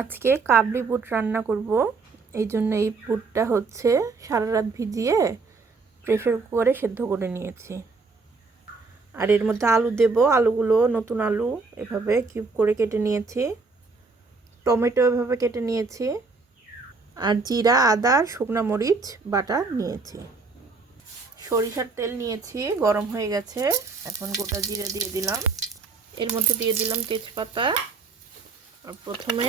আজকে কাবলি বুট রান্না করব। এই জন্য এই বুটটা হচ্ছে সারা রাত ভিজিয়ে প্রেসার কুকারে সেদ্ধ করে নিয়েছি। আর এর মধ্যে আলু দেব। আলুগুলো নতুন আলু এভাবে কিউব করে কেটে নিয়েছি। টমেটো এভাবে কেটে নিয়েছি। আর জিরা, আদা, শুকনো মরিচ বাটা নিয়েছি। সরিষার তেল নিয়েছি, গরম হয়ে গেছে। এখন গোটা জিরা দিয়ে দিলাম। এর মধ্যে দিয়ে দিলাম তেজপাতা। আর প্রথমে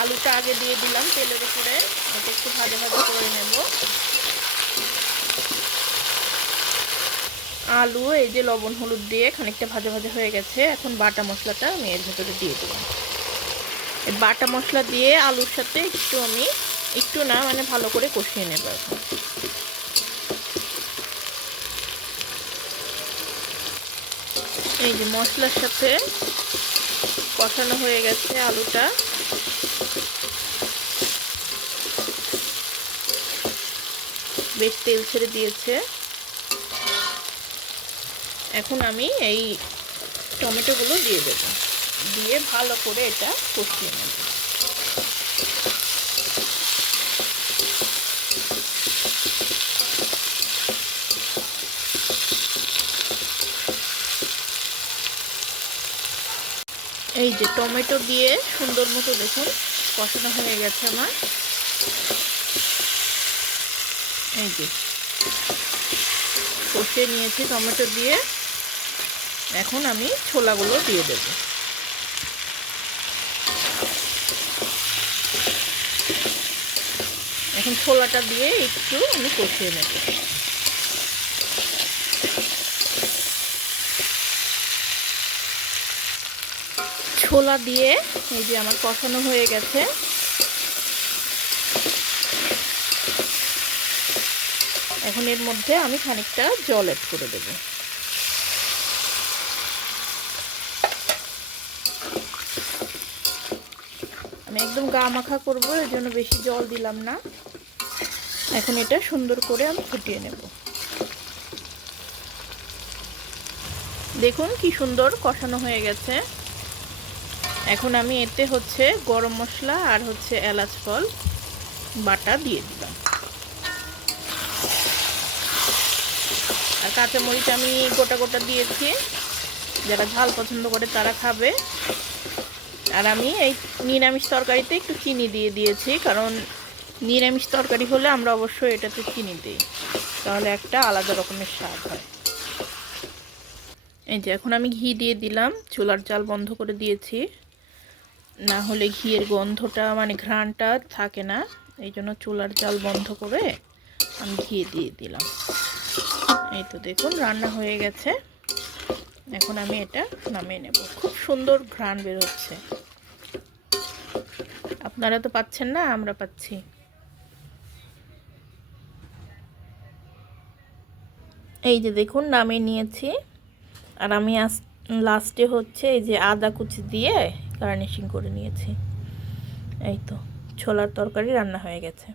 আলুটা আগে দিয়ে দিলাম তেলের উপরে। এটা একটু ভাজা ভাজা করে নেব। আলু এই যে লবণ হলুদ দিয়ে খানিকটা ভাজা ভাজা হয়ে গেছে। এখন বাটা মশলাটা আমি এর ভেতরে দিয়ে দিলাম। এই বাটা মশলা দিয়ে আলুর সাথে একটু না মানে ভালো করে কষিয়ে নেব। এখন এই যে মশলার সাথে কষানো হয়ে গেছে আলুটা। বেশ তেল ছেড়ে দিয়েছে। এখন আমি এই টমেটোগুলো দিয়ে দেব, দিয়ে ভালো করে এটা কষিয়ে নেব। এই যে টমেটো দিয়ে সুন্দর মতো দেখুন কষানো হয়ে গেছে আমার। এই যে কষিয়ে নিয়েছি টমেটো দিয়ে। এখন আমি ছোলাগুলো দিয়ে দেব। এখন ছোলাটা দিয়ে একটু আমি কষিয়ে নেব। ছোলা দিয়ে এই যে আমার কষানো হয়ে গেছে। এখন এর মধ্যে আমি খানিকটা জল অ্যাড করে দেব। আমি একদম গা মাখা করবো, এর জন্য বেশি জল দিলাম না। এখন এটা সুন্দর করে আমি ফুটিয়ে নেব। দেখুন কি সুন্দর কষানো হয়ে গেছে। এখন আমি এতে হচ্ছে গরম মশলা আর হচ্ছে এলাচ ফল বাটা দিয়ে দিলাম। আর কাঁচামরিচ আমি গোটা গোটা দিয়েছি, যারা ঝাল পছন্দ করে তারা খাবে। আর আমি এই নিরামিষ তরকারিতে একটু চিনি দিয়ে দিয়েছি, কারণ নিরামিষ তরকারি হলে আমরা অবশ্যই এটাতে চিনি দিই, তাহলে একটা আলাদা রকমের স্বাদ হয়। এই যে এখন আমি ঘি দিয়ে দিলাম। চুলার জাল বন্ধ করে দিয়েছি, না হলে ঘিয়ের গন্ধটা মানে ঘ্রাণটা থাকে না। এই জন্য চুলার জাল বন্ধ করে আমি ঘি দিয়ে দিলাম। এই তো দেখুন রান্না হয়ে গেছে। এখন আমি এটা নামিয়ে নেব। খুব সুন্দর ঘ্রাণ বের হচ্ছে। আপনারা তো পাচ্ছেন না, আমরা পাচ্ছি। এই যে দেখুন নামিয়ে নিয়েছি। আর আমি লাস্টে হচ্ছে এই যে আদা কুচি দিয়ে গার্নিশিং করে নিয়েছি। এই তো ছোলার তরকারি রান্না হয়ে গেছে।